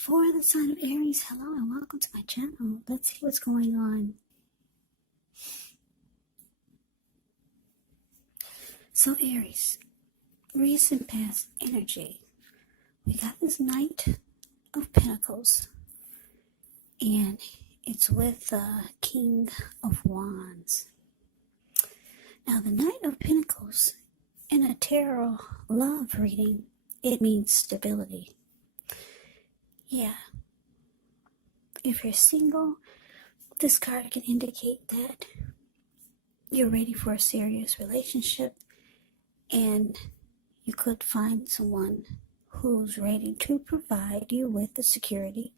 For the sign of Aries, hello and welcome to my channel. Let's see what's going on. So Aries, recent past energy. We got this Knight of Pentacles, and it's with the King of Wands. Now the Knight of Pentacles in a tarot love reading, it means stability. Yeah. If you're single, this card can indicate that you're ready for a serious relationship, and you could find someone who's ready to provide you with the security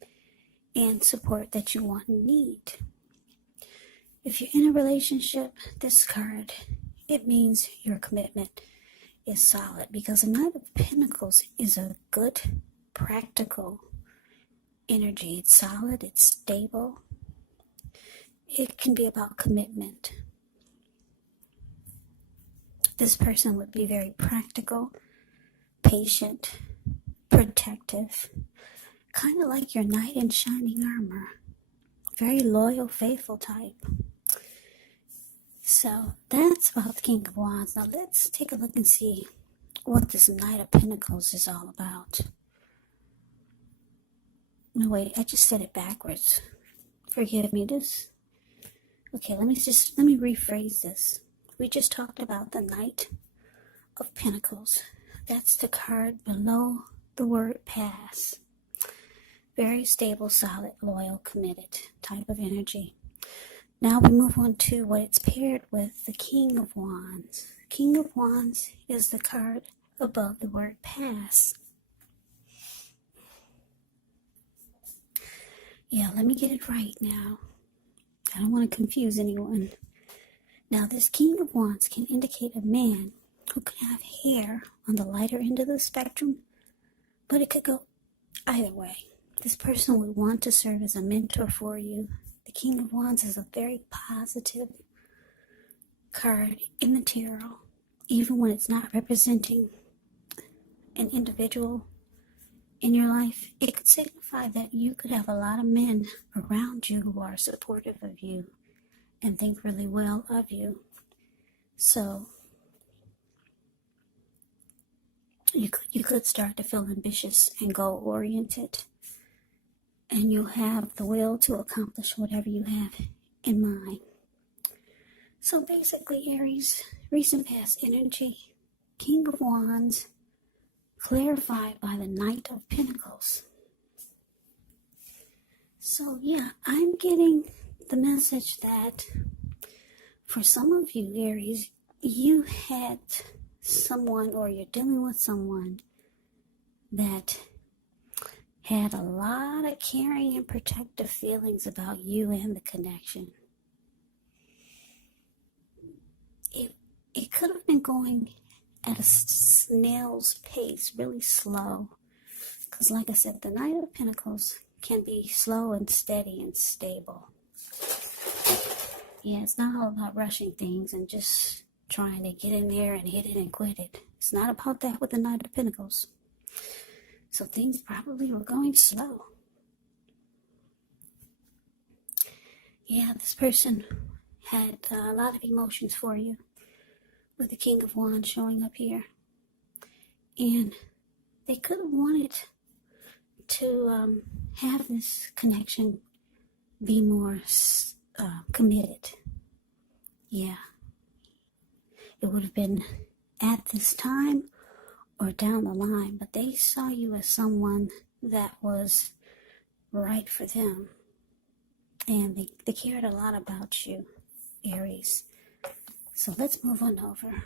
and support that you want and need. If you're in a relationship, this card, it means your commitment is solid, because the Knight of Pentacles is a good, practical energy. It's solid, it's stable. It can be about commitment. This person would be very practical, patient, protective, kind of like your knight in shining armor. Very loyal, faithful type. So that's about the King of Wands. Now let's take a look and see what this Knight of Pentacles is all about. No, wait, I just said it backwards. Forgive me. Okay, let me rephrase this. We just talked about the Knight of Pentacles. That's the card below the word pass. Very stable, solid, loyal, committed type of energy. Now we move on to what it's paired with, the King of Wands. King of Wands is the card above the word pass. Yeah, let me get it right now. I don't want to confuse anyone. Now, this King of Wands can indicate a man who could have hair on the lighter end of the spectrum, but it could go either way. This person would want to serve as a mentor for you. The King of Wands is a very positive card in the tarot, even when it's not representing an individual in your life. It could signify that you could have a lot of men around you who are supportive of you and think really well of you. So you could start to feel ambitious and goal-oriented, and you'll have the will to accomplish whatever you have in mind. So basically, Aries, recent past energy, King of Wands, clarified by the Knight of Pentacles. So yeah, I'm getting the message that for some of you, Aries, you had someone, or you're dealing with someone that had a lot of caring and protective feelings about you and the connection. It could have been going at a snail's pace, really slow. Because like I said, the Knight of Pentacles can be slow and steady and stable. Yeah, it's not all about rushing things and just trying to get in there and hit it and quit it. It's not about that with the Knight of Pentacles. So things probably were going slow. Yeah, this person had a lot of emotions for you, with the King of Wands showing up here. And they could have wanted to have this connection be more committed. Yeah. It would have been at this time or down the line, but they saw you as someone that was right for them. And they cared a lot about you, Aries. So let's move on over.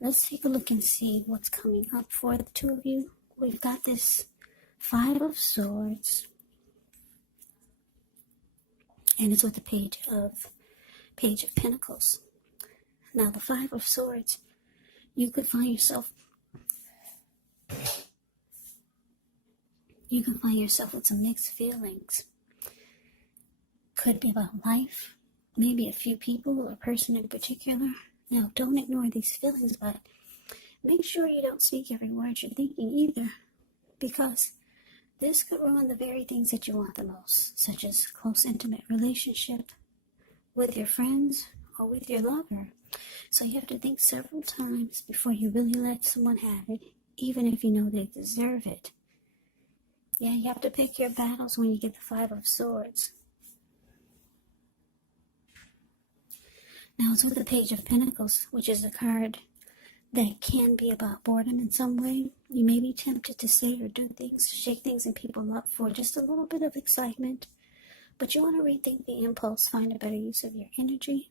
Let's take a look and see what's coming up for the two of you. We've got this Five of Swords, and it's with the Page of Pentacles. Now the Five of Swords, you could find yourself with some mixed feelings. Could be about life, maybe a few people or a person in particular. Now, don't ignore these feelings, but make sure you don't speak every word you're thinking either. because this could ruin the very things that you want the most, such as close, intimate relationship with your friends or with your lover. So you have to think several times before you really let someone have it, even if you know they deserve it. Yeah, you have to pick your battles when you get the Five of Swords. Now it's with the Page of Pentacles, which is a card that can be about boredom in some way. You may be tempted to say or do things, shake things and people up for just a little bit of excitement, but you want to rethink the impulse, find a better use of your energy.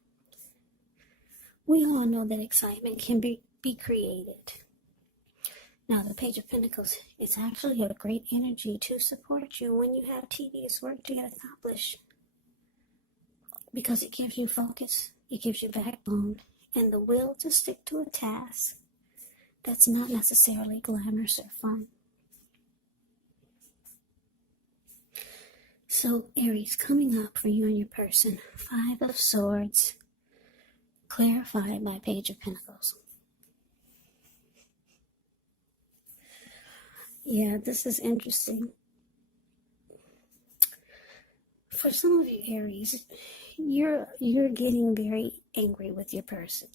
We all know that excitement can be created. Now, the Page of Pentacles is actually a great energy to support you when you have tedious work to get accomplished, because it gives you focus, it gives you backbone, and the will to stick to a task that's not necessarily glamorous or fun. So, Aries, coming up for you and your person, Five of Swords, clarified by Page of Pentacles. Yeah, this is interesting. For some of you, Aries, you're getting very angry with your person.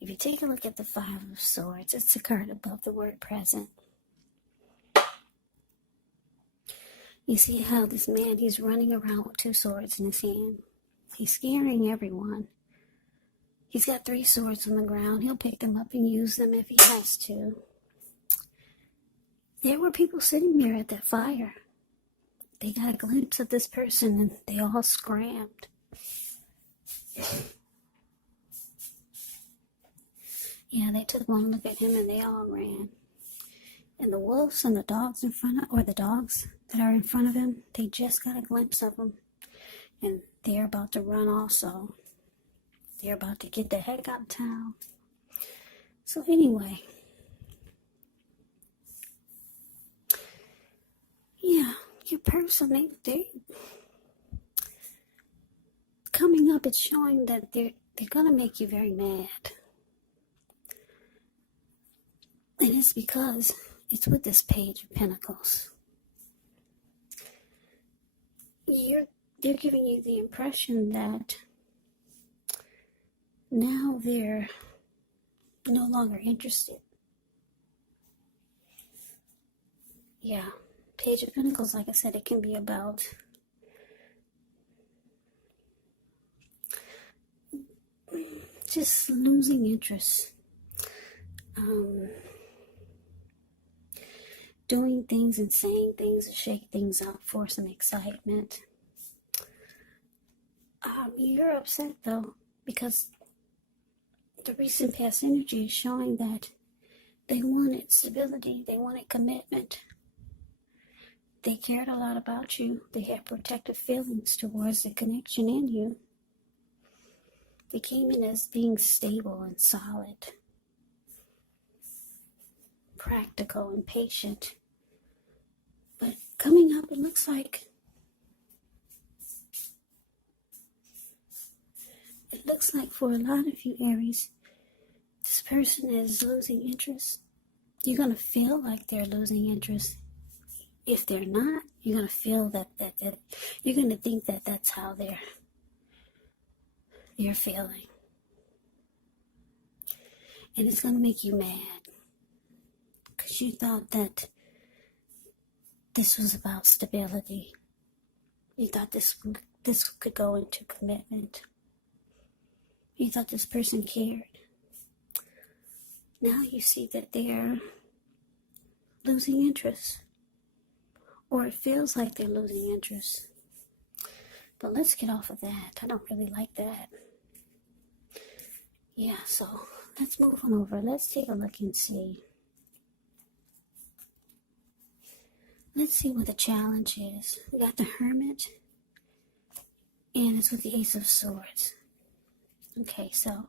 If you take a look at the Five of Swords, it's a card above the word present. You see how this man, he's running around with two swords in his hand. He's scaring everyone. He's got 3 swords on the ground. He'll pick them up and use them if he has to. There were people sitting there at that fire. They got a glimpse of this person and they all scrammed. Yeah, they took one look at him and they all ran. And the wolves and the dogs the dogs that are in front of him, they just got a glimpse of him. And they're about to run also. They're about to get the heck out of town. So anyway, yeah, your person, they coming up, it's showing that they're gonna make you very mad. And it's because it's with this Page of Pentacles. They're giving you the impression that now they're no longer interested. Yeah, Page of Pentacles, like I said, it can be about just losing interest. Doing things and saying things to shake things up for some excitement. You're upset though, because the recent past energy is showing that they wanted stability, they wanted commitment. They cared a lot about you. They had protective feelings towards the connection in you. They came in as being stable and solid, practical and patient. But coming up, it looks like for a lot of you, Aries, this person is losing interest. You're going to feel like they're losing interest. If they're not, you're going to feel that you're going to think that that's how you're feeling. And it's going to make you mad, because you thought that this was about stability. You thought this could go into commitment. You thought this person cared. Now you see that they're losing interest. Or it feels like they're losing interest. But let's get off of that. I don't really like that. Yeah, so let's move on over. Let's take a look and see. Let's see what the challenge is. We got the Hermit. And it's with the Ace of Swords. Okay, so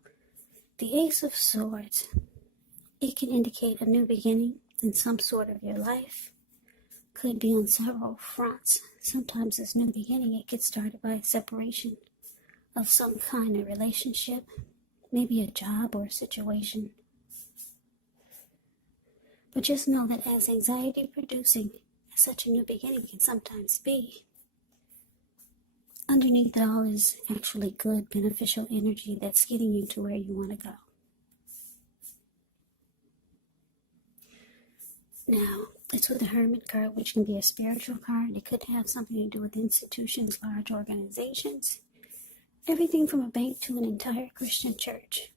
the Ace of Swords, it can indicate a new beginning in some sort of your life. Could be on several fronts. Sometimes this new beginning, it gets started by a separation of some kind of relationship, maybe a job or a situation. But just know that as anxiety producing as such a new beginning can sometimes be, underneath it all is actually good, beneficial energy that's getting you to where you want to go. Now, it's with the Hermit card, which can be a spiritual card. It could have something to do with institutions, large organizations, everything from a bank to an entire Christian church.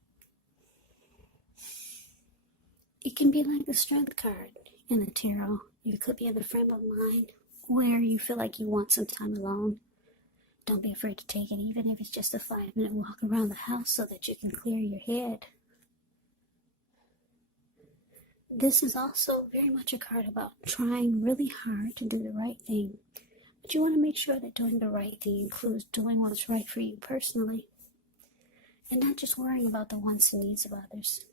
It can be like the Strength card in the tarot. You could be in the frame of mind where you feel like you want some time alone. Don't be afraid to take it, even if it's just a 5-minute walk around the house so that you can clear your head. This is also very much a card about trying really hard to do the right thing. But you want to make sure that doing the right thing includes doing what's right for you personally, and not just worrying about the wants and needs of others.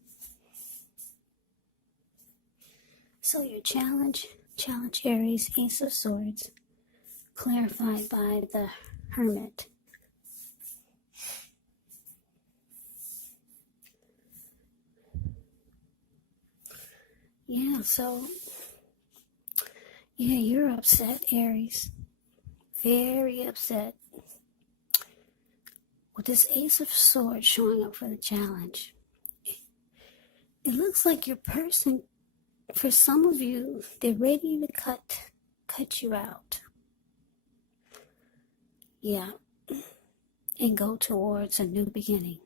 So your challenge Aries, Ace of Swords, clarified by the Hermit. You're upset, Aries. Very upset. With this Ace of Swords showing up for the challenge. It looks like your person, for some of you, they're ready to cut you out. Yeah. And go towards a new beginning.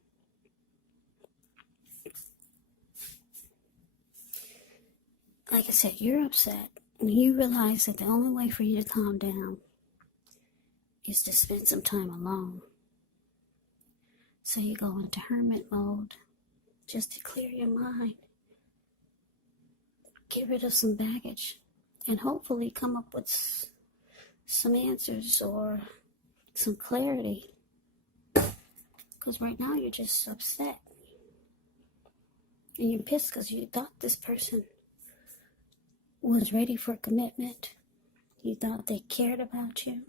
Like I said, you're upset. And you realize that the only way for you to calm down is to spend some time alone. So you go into hermit mode just to clear your mind. Get rid of some baggage. And hopefully come up with some answers or some clarity. Because right now you're just upset. And you're pissed because you thought this person was ready for commitment. You thought they cared about you.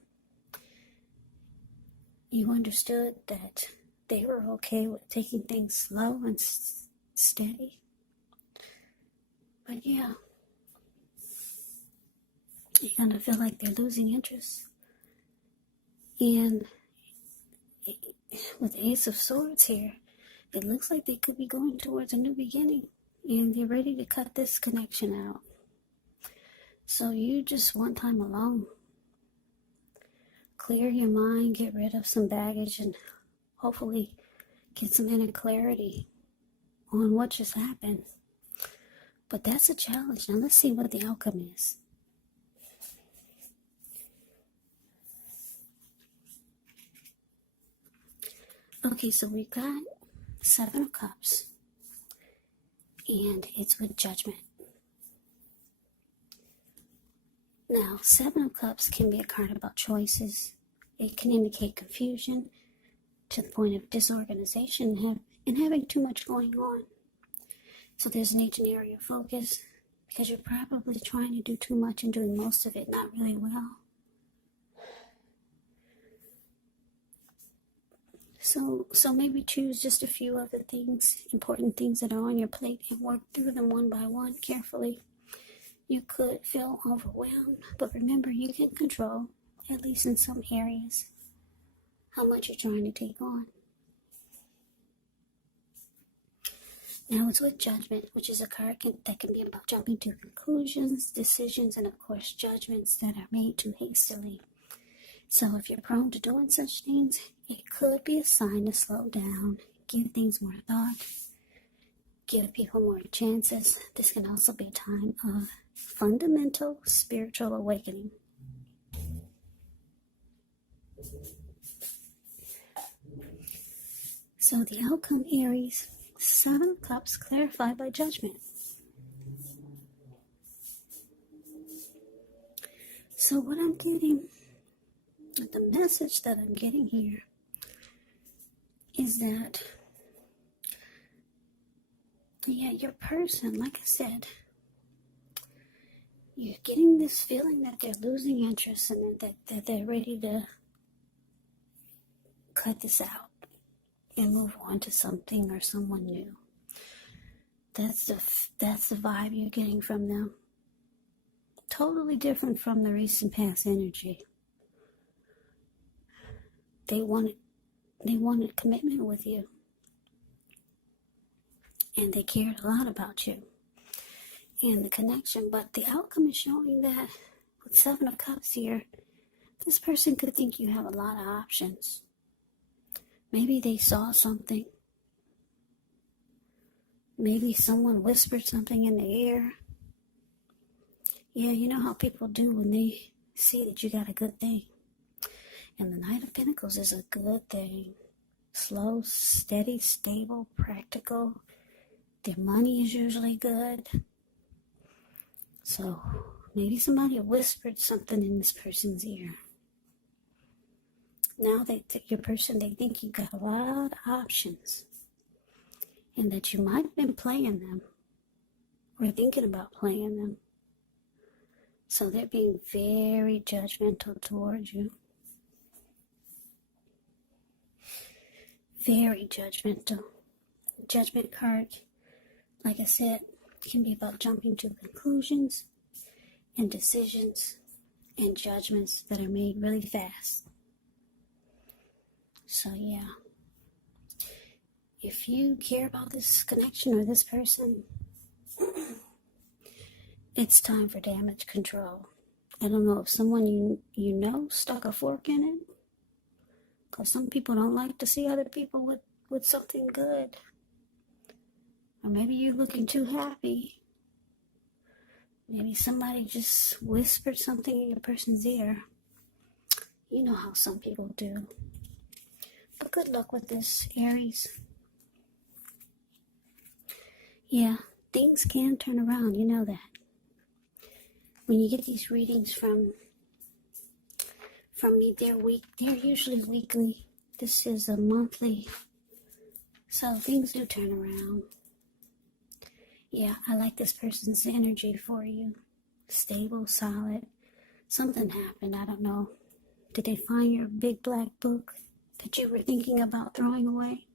You understood that they were okay with taking things slow and steady. But yeah, you're going to feel like they're losing interest. And with Ace of Swords here, it looks like they could be going towards a new beginning. And they're ready to cut this connection out. So you just want time alone. Clear your mind, get rid of some baggage, and hopefully get some inner clarity on what just happened. But that's a challenge. Now let's see what the outcome is. Okay, so we've got 7 of Cups. And it's with Judgment. Now, 7 of Cups can be a card about choices. It can indicate confusion to the point of disorganization and having too much going on. So there's a need to narrow your focus because you're probably trying to do too much and doing most of it not really well. So maybe choose just a few of the things, important things that are on your plate, and work through them one by one carefully. You could feel overwhelmed, but remember, you can control, at least in some areas, how much you're trying to take on. Now it's with Judgment, which is a card that can be about jumping to conclusions, decisions, and of course judgments that are made too hastily. So if you're prone to doing such things, it could be a sign to slow down, give things more thought, give people more chances. This can also be a time of fundamental spiritual awakening. So the outcome, Aries, 7 of Cups clarified by Judgment. So what I'm getting, the message that I'm getting here is that, your person, like I said, you're getting this feeling that they're losing interest and that they're ready to cut this out and move on to something or someone new. That's the vibe you're getting from them. Totally different from the recent past energy. They wanted commitment with you. And they cared a lot about you and the connection. But the outcome is showing that with Seven of Cups here, this person could think you have a lot of options. Maybe they saw something. Maybe someone whispered something in their ear. Yeah, you know how people do when they see that you got a good thing. And the Knight of Pentacles is a good thing. Slow, steady, stable, practical. Their money is usually good. So maybe somebody whispered something in this person's ear. Now they think you got a lot of options. And that you might have been playing them. Or thinking about playing them. So they're being very judgmental towards you. Very judgmental. Judgment card, like I said, can be about jumping to conclusions and decisions and judgments that are made really fast. So yeah, if you care about this connection or this person, it's time for damage control. I don't know if someone you know stuck a fork in it. Because some people don't like to see other people with something good. Or maybe you're looking too happy. Maybe somebody just whispered something in your person's ear. You know how some people do. But good luck with this, Aries. Yeah, things can turn around, you know that. When you get these readings from me, they're usually weekly. This is a monthly. So things do turn around. Yeah, I like this person's energy for you. Stable, solid. Something happened, I don't know. Did they find your big black book that you were thinking about throwing away?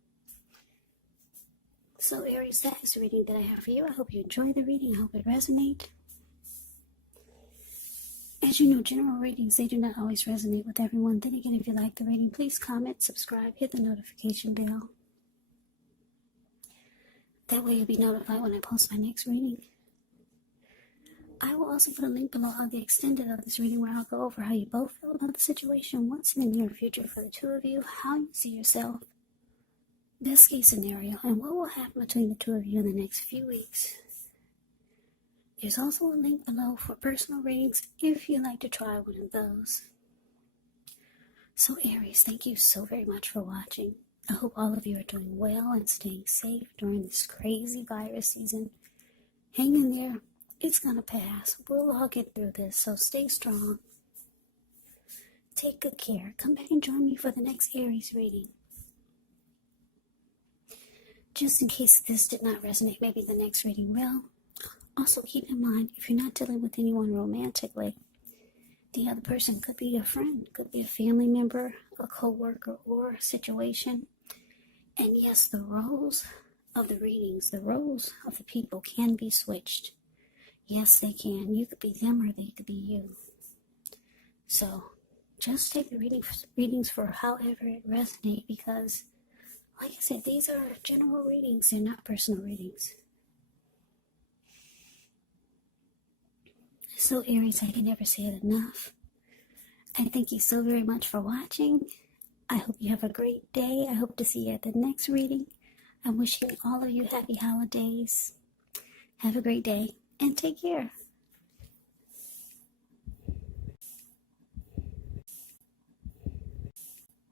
So Aries, that is the reading that I have for you. I hope you enjoy the reading. I hope it resonates. As you know, general readings, they do not always resonate with everyone. Then again, if you like the reading, please comment, subscribe, hit the notification bell. That way you'll be notified when I post my next reading. I will also put a link below of the extended of this reading where I'll go over how you both feel about the situation, what's in the near future for the two of you, how you see yourself, best case scenario, and what will happen between the two of you in the next few weeks. There's also a link below for personal readings if you'd like to try one of those. So Aries, thank you so very much for watching. I hope all of you are doing well and staying safe during this crazy virus season. Hang in there. It's gonna pass. We'll all get through this, so stay strong. Take good care. Come back and join me for the next Aries reading. Just in case this did not resonate, maybe the next reading will. Also keep in mind, if you're not dealing with anyone romantically, the other person could be a friend, could be a family member, a co-worker, or a situation. And yes, the roles of the readings, the roles of the people can be switched. Yes, they can. You could be them or they could be you. So just take the readings for however it resonates, because, like I said, these are general readings. They're not personal readings. So Aries, I can never say it enough. I thank you so very much for watching. I hope you have a great day. I hope to see you at the next reading. I'm wishing all of you happy holidays. Have a great day and take care.